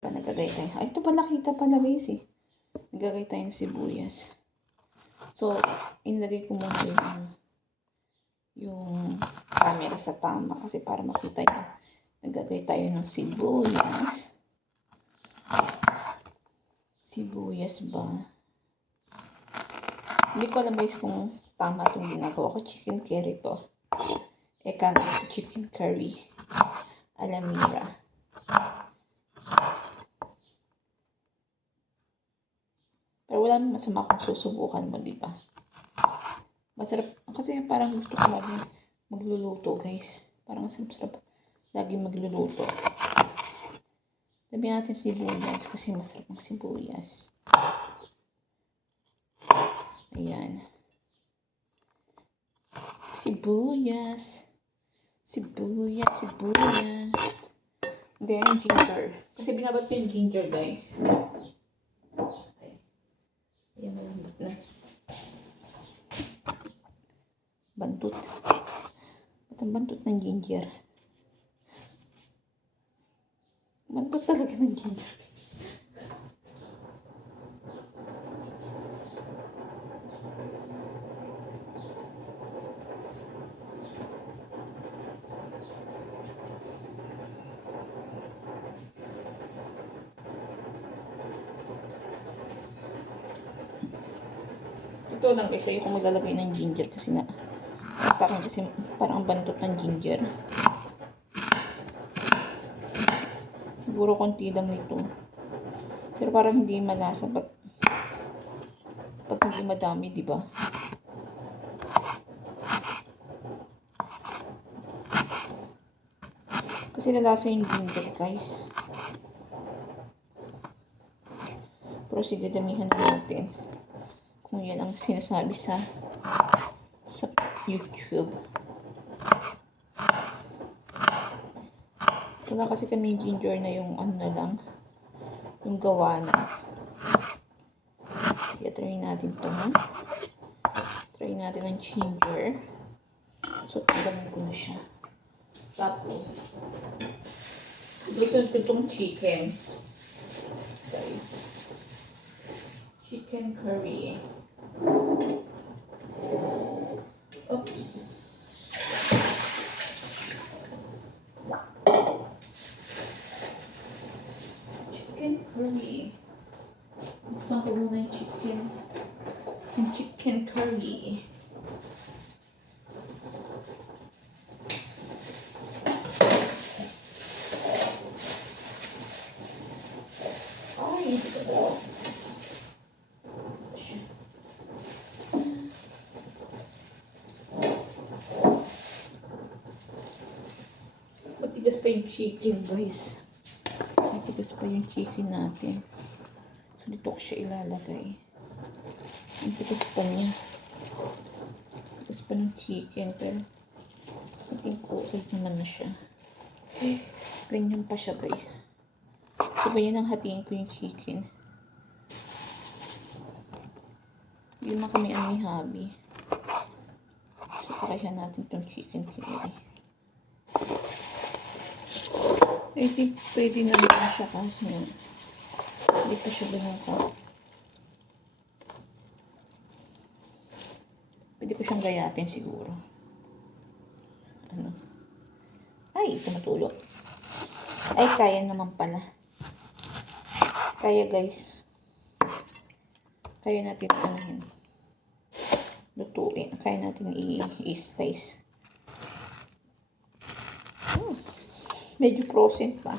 Nagagay tayo. Ay, ito pala, kita pala guys eh. Nagagay tayo ng sibuyas. So, inilagay ko muna yung camera sa tama kasi para makita nyo. Nagagay tayo ng sibuyas. Sibuyas ba? Hindi ko alam guys kung tama itong ginagawa ko. Chicken curry to. Chicken curry. Alamira. Pero wala namang masama kung susubukan mo, di ba? Masarap. Kasi parang gusto ko lagi magluluto, guys. Parang masarap lagi magluluto. Sabi natin sibuyas kasi masarap ang sibuyas. Ayan. Sibuyas. Sibuyas, sibuyas. Then, ginger. Kasi binabat ko yung ginger, guys. Ayan, malambot na. Bantot. Ba't ang bantot ng ginger? Bantot talaga ng ginger. Ito lang guys, ayoko maglalagay ng ginger kasi nga sa akin kasi parang bantot ng ginger. Siguro konti lang nito. Pero parang hindi malasa pag hindi madami, di ba? Kasi lalasa yung ginger, guys. Pero sige, damihan na natin. Kung yan ang sinasabi sa YouTube. Wala kasi kami ginger na yung ano na lang, yung gawa na. Kaya try natin to, ha? Try natin ang ginger. So, tanggalin ko na siya. Tapos, susunod ko itong chicken. Guys. Chicken curry. Oops. Chicken curry. Buksan ko muna yung chicken. Yung chicken curry. Ay, ito ko. Matigas pa yung chicken, guys. Matigas pa yung chicken natin. So, dito ko siya ilalagay. Ang tigas pa niya. Tigas pa ng chicken, pero I think okay naman na siya. Ganyan pa siya, guys. So, ganyan ang hatiin ko yung chicken. Hindi naman kami ang ni hubby. So, pakasya natin itong chicken curry. I think pwede na rin siya kasi hindi pa siya binaka. Pwede ko siyang gayatin siguro. Ano? Ay, ito matulog. Ay, kaya naman pala. Kaya guys. Kaya natin anuhin. Lutuin. Kaya natin i-slice. Medyo frozen pa.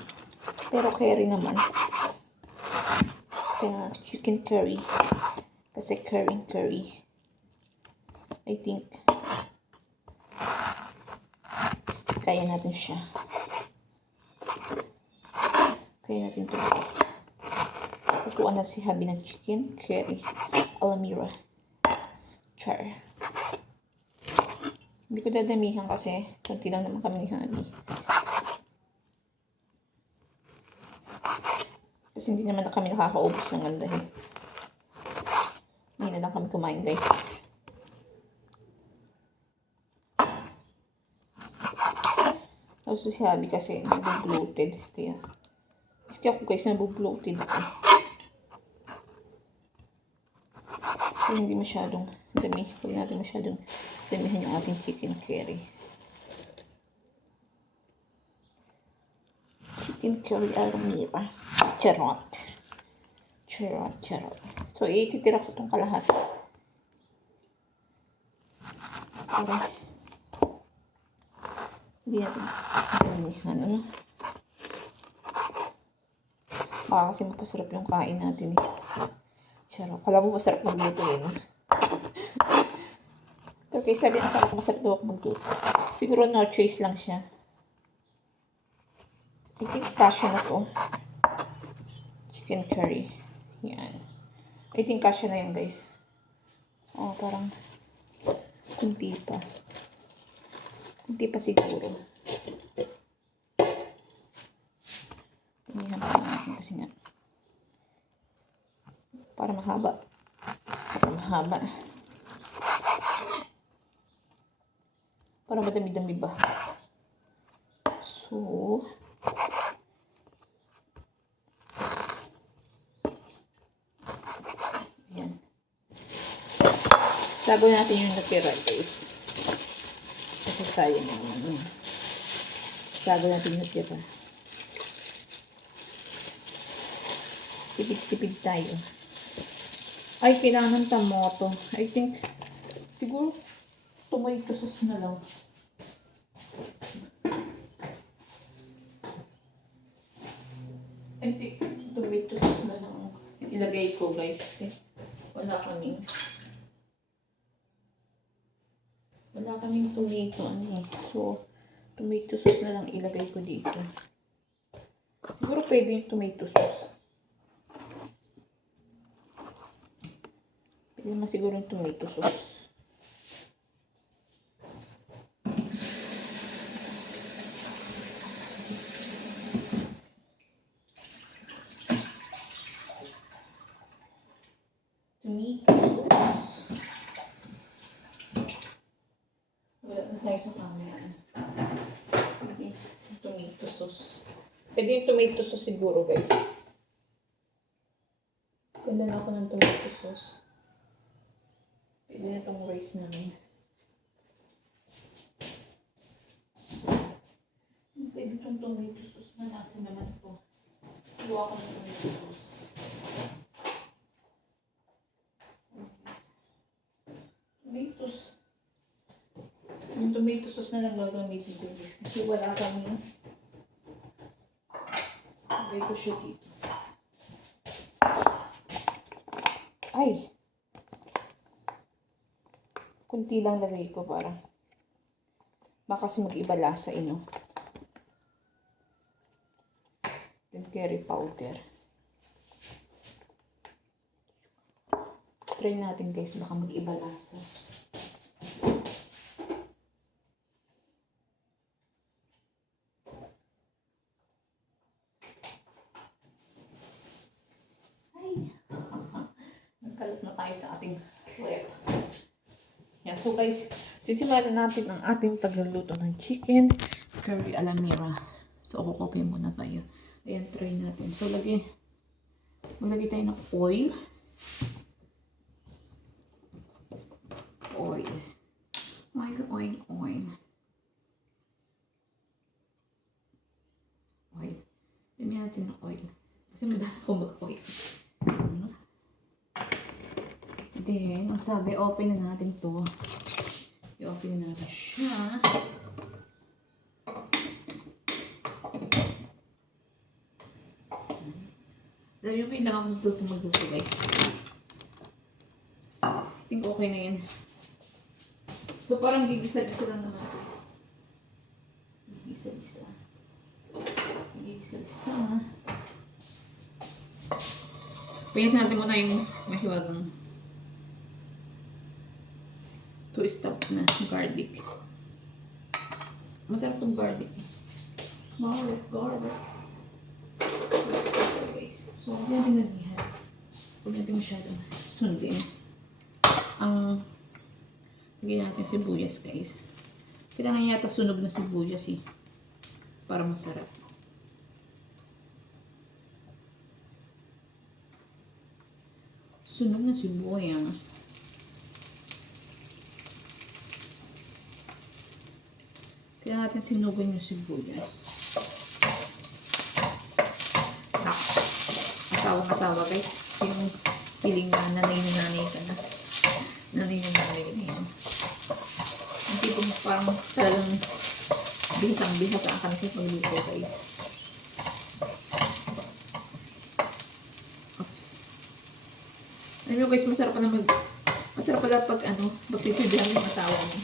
Pero curry naman. Kaya chicken curry. Kasi curry. I think kaya natin siya. Kaya natin ito guys. Lutuan na si hubby ng chicken curry. Alamira. Char. Hindi ko dadamihan kasi konti lang naman kami ni hubby. Kasi hindi naman na kami nakakaubos ng ganda eh. Hindi na lang kami kumain guys. Tapos si hubby kasi nag-bloated. Kaya Kasi ako guys, nabubloated ako. So, hindi masyadong dami. Huwag natin masyadong damihan yung ating chicken curry. Chicken curry Almira. Charot. Charot, charot. So, ititira ko itong kalahati. Para hindi natin damihan, ano? Baka kasi mapasarap yung kain natin eh. Charot. Kala mo masarap magluto eh, no? Pero kaya sabi ang sarap, masarap daw ako magluto. Siguro no choice lang siya. I think kasha na to. Chicken curry. Yan. I think kasha na yun, guys. Oh, parang kunti pa. Kunti pa siguro. Pinihan pa natin kasi nga. Para mahaba. Para mahaba. Para madami-dami ba? So, ayan. Tago natin yung natira, guys. Kasi sayang naman. Tago natin yung natira. Tipid-tipid tayo. Ay, kailangan ng tomato. I think, siguro, tomato sauce na lang. I think, tomato sauce na lang ilagay ko, guys. Wala kaming tomato, ano eh. So, tomato sauce na lang ilagay ko dito. Siguro pwede yung tomato sauce. Pwede naman siguro yung tomato sauce. Wala na tayo sa camera. Pwede yung tomato sauce. Pwede yung tomato sauce siguro, guys. Ganda na ako ng tomato sauce. Pwede na itong rice namin. Pwede itong tomato sauce. Malasa naman ito. Luwa ko ng tomato sauce. Tomatoes. Yung tomato sauce na lang gagamitin ko, guys. Kasi wala kami. Lagay ko siya dito. Ay! Kunti lang lagay ko para baka kasi mag-iba lasa, no? Then curry powder. Try natin, guys, baka mag-iba lasa. Nagkalat na tayo sa ating rep. Yan. So guys, sisimulan natin ang ating pagluluto ng chicken curry Almira. So kukopy muna tayo. Ayan, try natin. So maglagay tayo ng oil. Oil. Oil. Dami natin ng oil. Kasi madami ko mag-oil. Then, ang sabi, open na natin to. I-open na natin siya. Dahil yung kailangan ko ito magluto, guys. I think okay na yan. So, parang gigisa-gisa lang naman ito. Gigisa-gisa. Pwede natin muna yung mahiwagang 2 stop na garlic. Masarap tong garlic. Garlic. So, huwag natin nabihan. Huwag natin masyadong sundin. Lagyan natin sibuyas, guys. Kailangan yata sunog na sibuyas eh. Para masarap. Sunog na sibuyas. Kaya natin sinugin yung sibuyas. Asawang-asawa guys. Yung piling na nanay ka na. Nanay na yun. Ang tipong parang talagang bihasang-bihasa ang kanila pagluto guys. Oops. Ano guys, masarap pala pag magtitibihan yung asawa mo.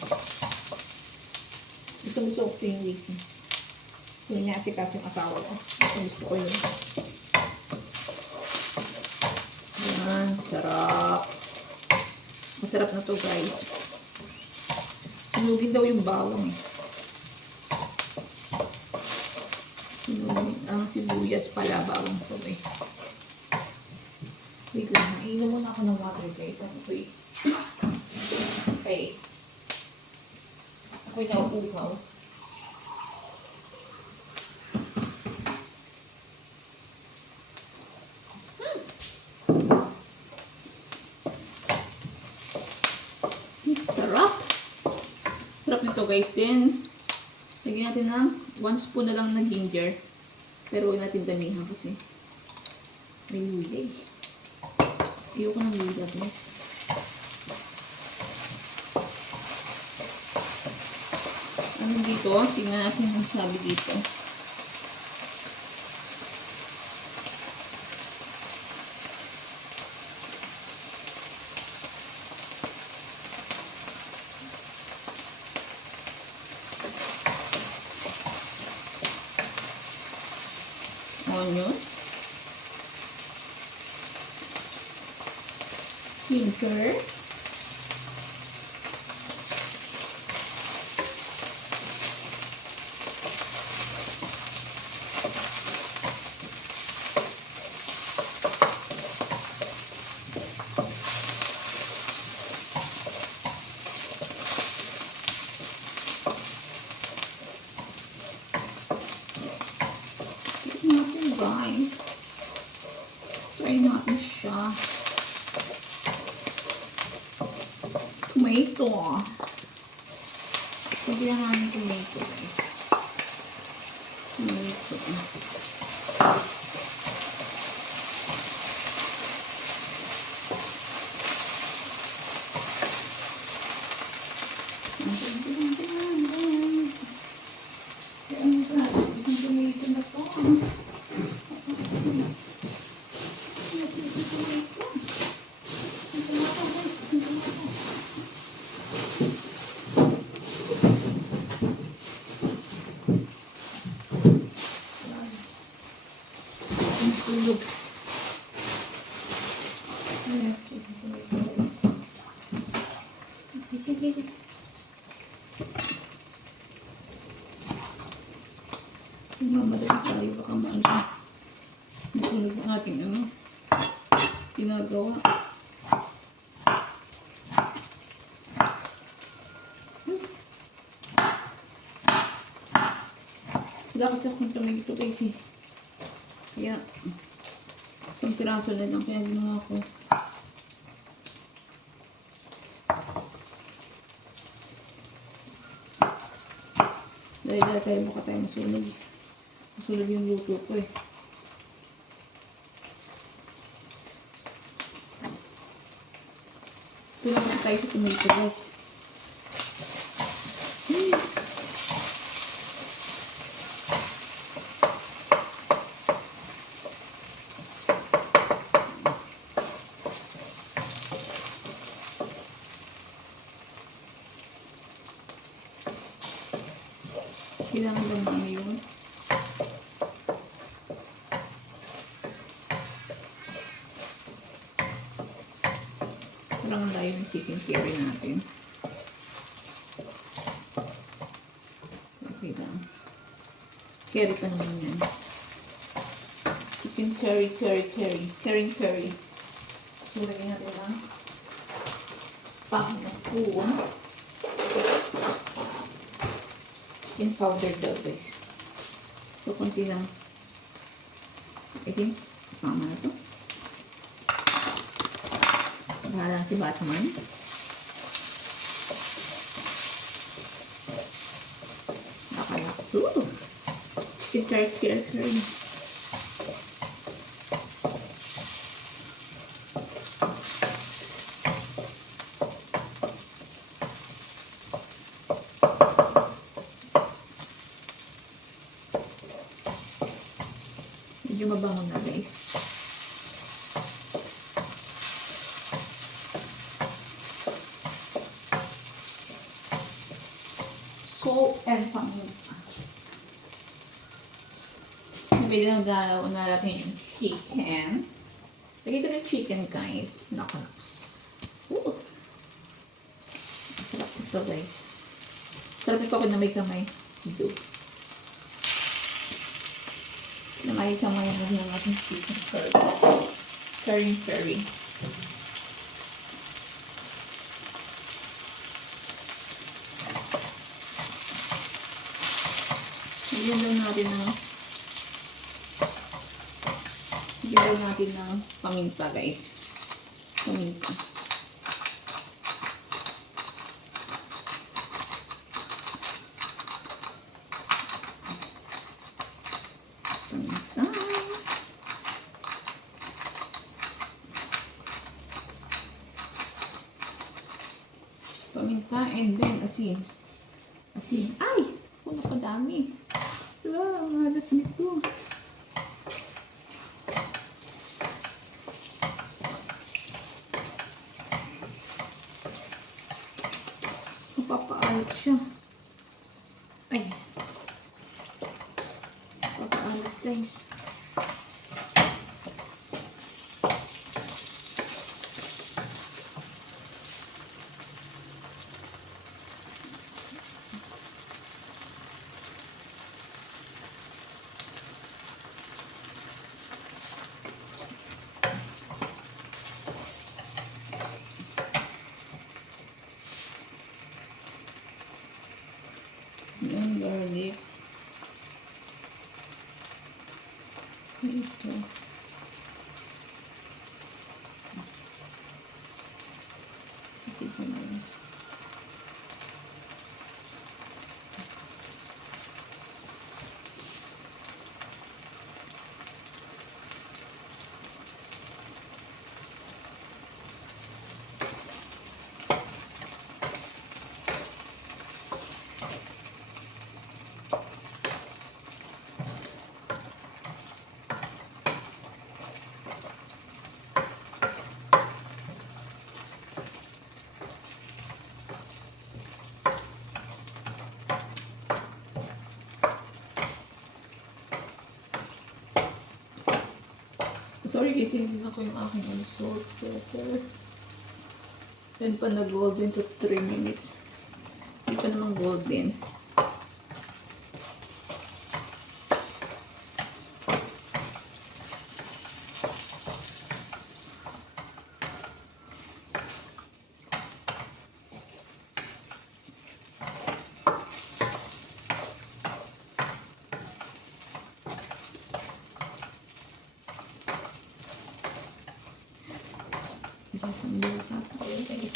Gusto ko kasi yung wiki. Hindi niya kasi yung asawa ko. Gusto ko yun. Yan, sarap. Masarap na to guys. Sinugin daw yung bawang eh. Sinugin ang sibuyas pala, bawang to eh. Wait lang, nainom muna ako ng water guys. Okay. Ako'y nauuhaw. Sarap! Sarap nito guys. Then, lagyan natin ng 1 spoon na lang ng ginger. Pero huwag natin damihan kasi may luya eh. Ayoko ng luya guys. Ano dito? Tingnan natin ang sabi dito. Onion, ginger, guys. Try natin siya. Tomato. Pagyan namin tomato guys. Tomato. Tulog. Mamadali tayo baka nasunog ang ating ginagawa. Wala kasi akong tomato guys eh. Kaya, isang piraso na lang kaya ginawa ko. Dahil tayo baka tayo masunog. Masunog yung luto ko eh. Kulang kasi tayo sa tomato guys. Kailangan lang namin yun. Kailangan tayo ng chicken curry natin. Okay lang. Curry pa naman yan. Chicken curry. Curry. So, lagyan natin lang spam na spoon. Chicken powder daw guys. So, konti lang. I think, tama na to. Bahala si Batman. Nakalakso. Kikar. Medyo mabango na guys. Salt and paminta. Nabili na natin yung chicken. Lagay ko ng chicken guys. Nakalaps. Sarap ito guys. Sarap ito kung na may kamay. Do. Na may kamay ng ating chicken curry. Curry. Bigyan daw natin ng paminta guys. Paminta. Paminta and then asin. Ay! Puno pa dami. Diba? Ang halat nito. Papaalat siya. Ay. Papaalat guys. Yung garlic. Ito. Ito na yun. Sorry guys, hindi na ko yung aking salt pepper. Then pa na golden to 3 minutes. Hindi pa naman golden. Isang tayo guys.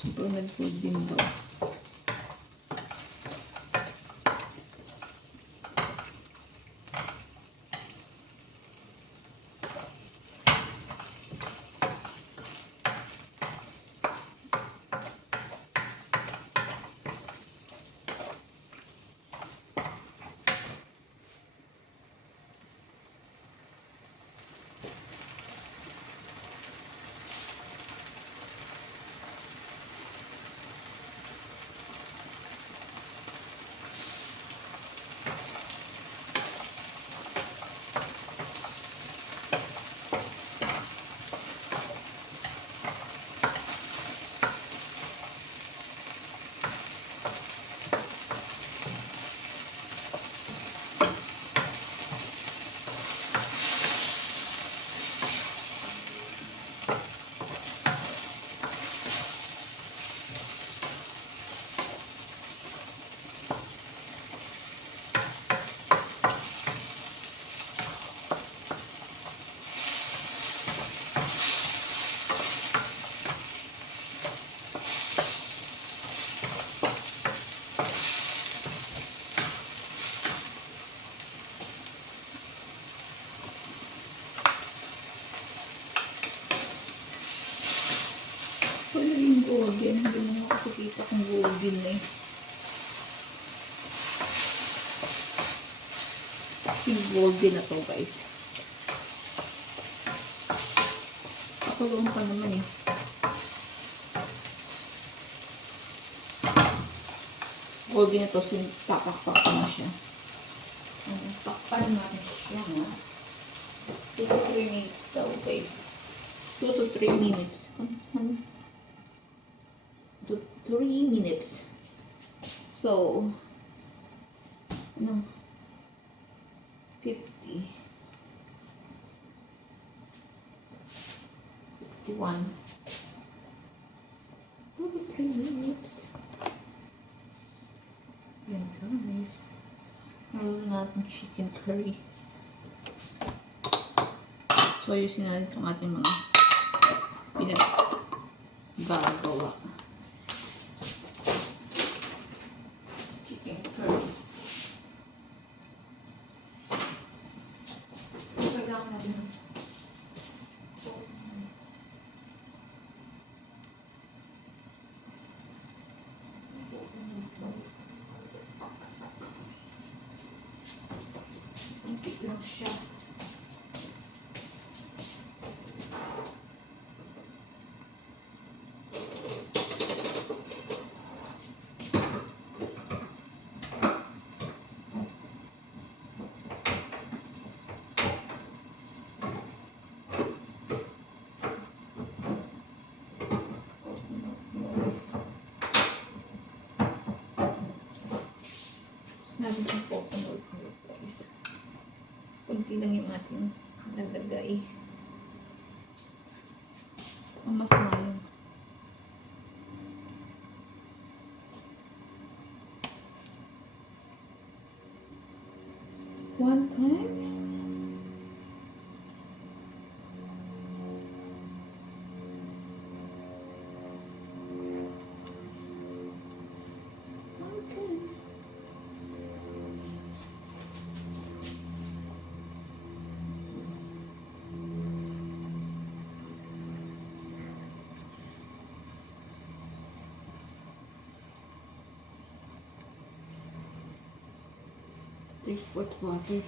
Super nag-food din daw. Wala yung golden. Hindi mo makakita kung golden na eh. Yung golden na to guys. Pakuluan pa naman eh. Golden na to, papakpak na siya. Pakpan natin siya ha. 2 to 3 minutes daw guys. 2 to 3 minutes. 2 to 3 minutes. So, ano? 50. 51. 2 to 3 minutes. Yan guys. Meron natin chicken curry. So, ayusin natin itong ating mga pinag-gagawa. Chicken curry. Kailangan natin lang siya. Natin ang coconut milk guys. Kunti lang yung ating nagagay. Mamasayang. One time. Okay. 3/4 water.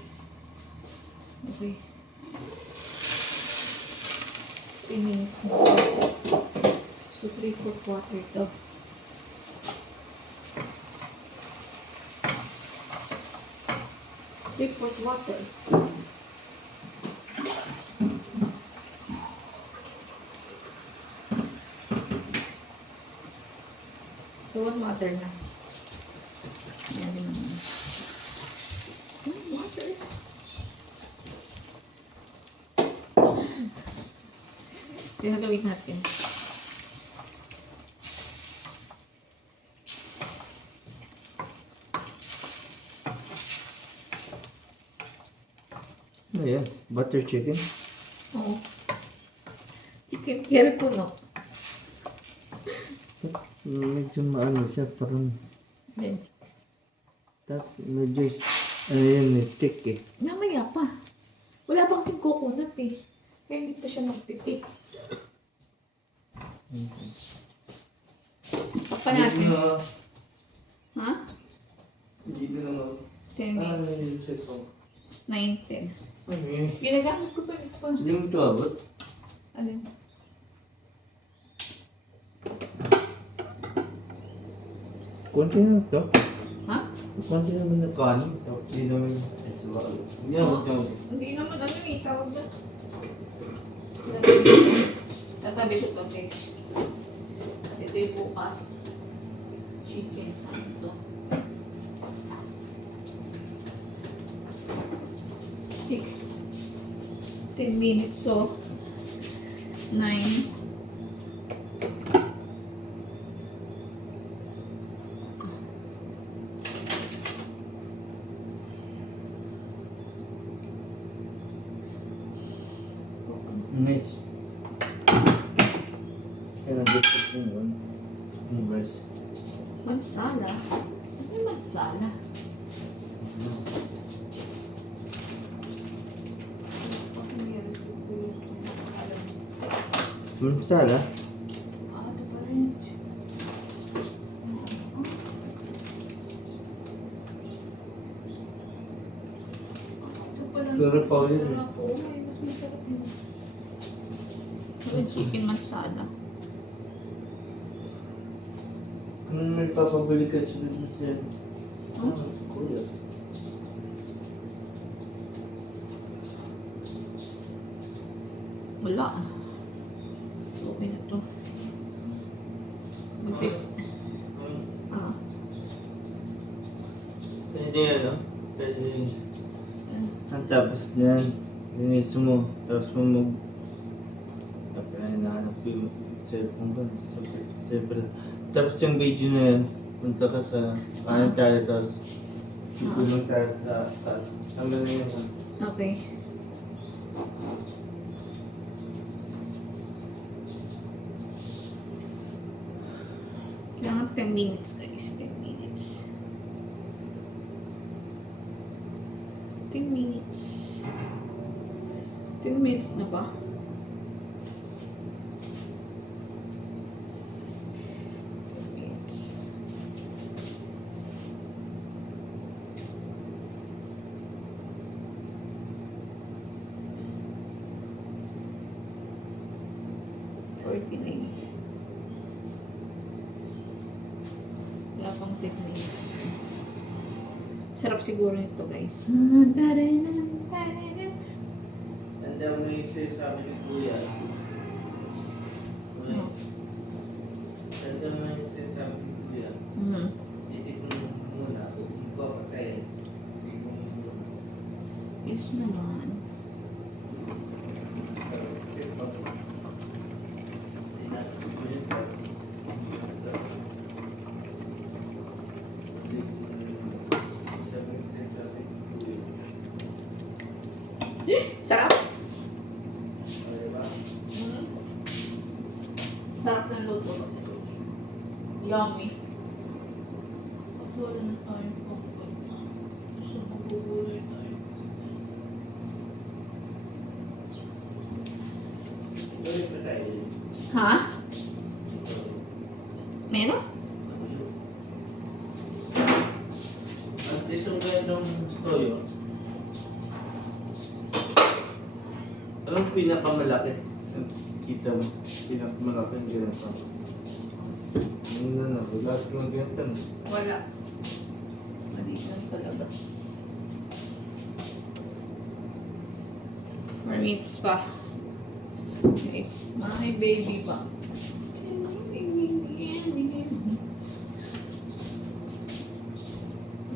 Okay. 3 minutes na. So, 3/4 water ito. Three-fourth water. So, 1 water na. Yan din naman. Water. Tinagawin natin. Ano yan? Butter chicken? Oo. Chicken curry puno. Medyo maano siya, parang Then, medyo, ano yan, thick eh. mamaya pa. Wala pa kasing coconut eh. Kaya hindi pa siya magpipik. Pakpa natin. Ha? Hindi na naman. 10 minutes. niliset ko. 9, 10. Ano eh? Ginagamit ko pa ito. Hindi mo ito abot? Alin? Kunti na ito. Ha? Kunti naman na kanin. Hindi naman hindi naman ito. Hindi naman ano eh. Tawag na. Tatabi ko to guys. Ito yung bukas. Chicken. Saan ito? Take 10 minutes. So, 9. Nice. Kaya nag-get ko yun. Yung breast. Mansala. Sala? Ah, ito pala yun. Ito pala yun. Pero pa yun eh. Masarap. Oo, ay, mas masarap yun. Ito chicken mansada. Kung may papabili ka sunod siya. Huh? Kuya. Wala. Okay na to. Okay. Ah. Pwede ano? Pwede. Ah. Ang tapos niyan, linis mo. Tapos mo mag... Tapos na hinahanap ko yung cellphone ko. Siyempre. Tapos yung video na yan, punta ka sa kanan tayo, tapos tulong tayo sa... Tama na yun. Okay. Kailangan 10 minutes guys. 10 minutes. 10 minutes. 10 minutes na ba? Minutes. Wala pang 10 minutes. Sarap siguro nito guys. Tanda mo yung sabi ni Kuya. Tanda mo yung sabi ni Kuya. Titikman mo muna. Kung papatay. Titikman mo muna. Yes naman. Check pa. Tinatas mo yun. Sarap. Diba? Sarap na luto. Yummy. Kasi wala na tayong popcorn. Gusto magugulay tayo. Ulit pa tayo. Ha? Meron? At itong ganong toyo, anong pinakamalaki? Kita mo, pinakamalaki yung ganito. Ano na, wala silang ganito. Wala. Maliit lang talaga. 4 minutes pa. Guys, my baby pa.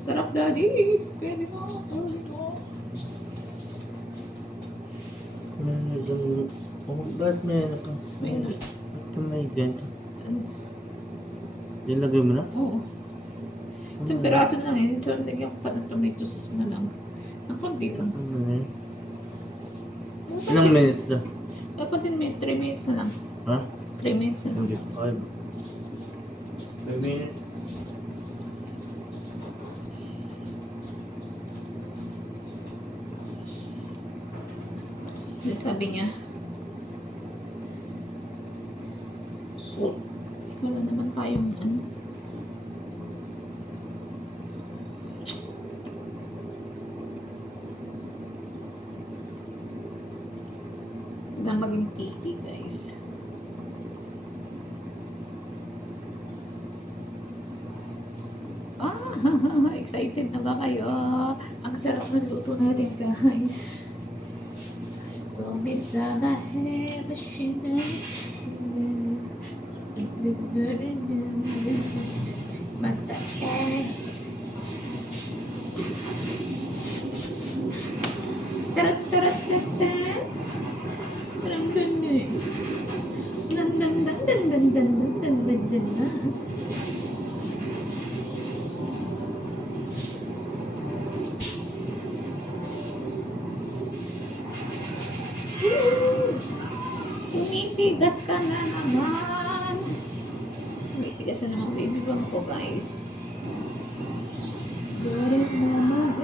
Sarap daddy. Pwede mo. Ba't may ano ka? May ano? Ba't may ganito? Nilagay mo na? Oo. Isang piraso lang eh. So, lagyan ko pa ng tomato sauce na lang. Ang konti lang. Ano na yun? Ilang minutes na? Dapat 10 minutes, 3 minutes na lang. Ha? 3 minutes na lang. Hindi. 5 minutes. Then sabi niya, salt. Wala naman tayong ano. Na maging cakey guys. Ah, excited na ba kayo? Ang sarap ng luto natin guys. So, bisama hai machine. Mata tarat tarat tarat. Parang ganun. Dan dan dan dan dan dan dan dan dan dan. Tumitigas ka na naman. Tumitigas na naman baby bump ko guys. Dorek mama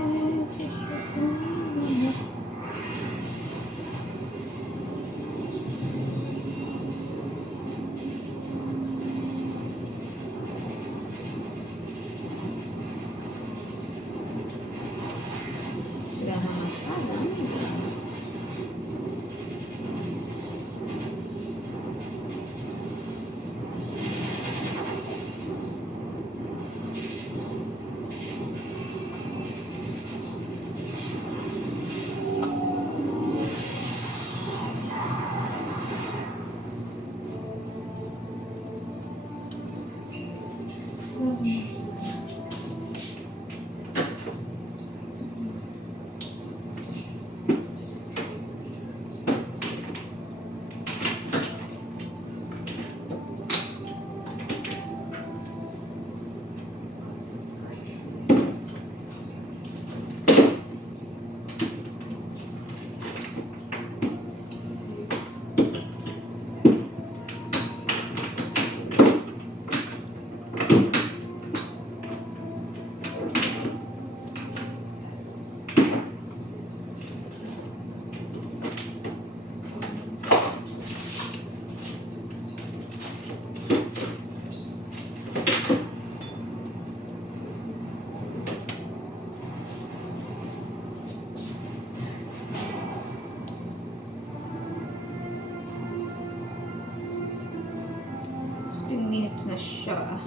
siya.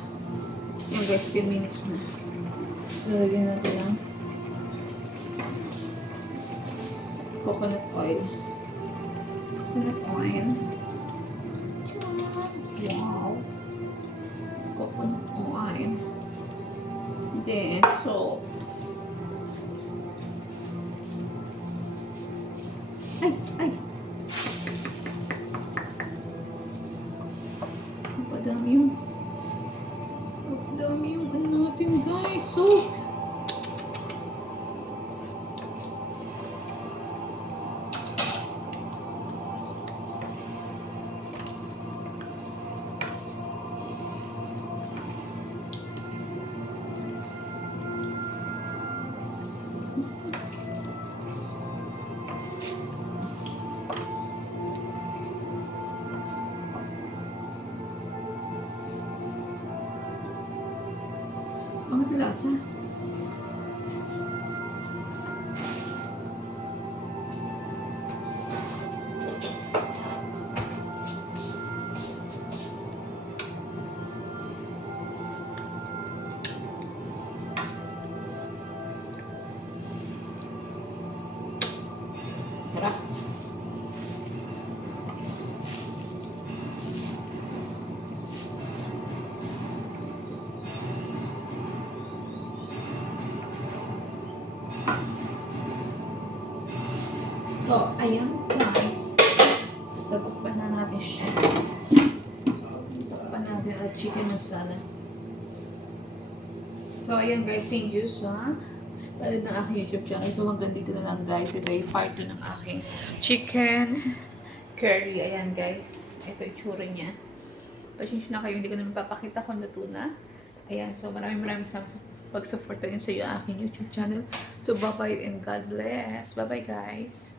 Yan guys, 10 minutes na. Lalagyan natin ng coconut oil. Coconut oil. Wow. Coconut oil. Then, salt. Ay! Ay! Napadami yung ano natin guys. Salt! Bakit lasa? Sarap. So, ayan guys. Tatakpan na natin siya. Tatakpan natin ang chicken masala. So, ayan guys. Thank you sa panood ng aking YouTube channel. So, hanggang dito na lang guys. Ito ay part 2 ng aking chicken curry. Ayan guys. Ito itsura niya. Pasensya na kayo. Hindi ko naman papakita kung luto na. Ayan. So, maraming salamat sa pag-support nyo sa iyo aking YouTube channel. So, bye-bye and God bless. Bye-bye guys.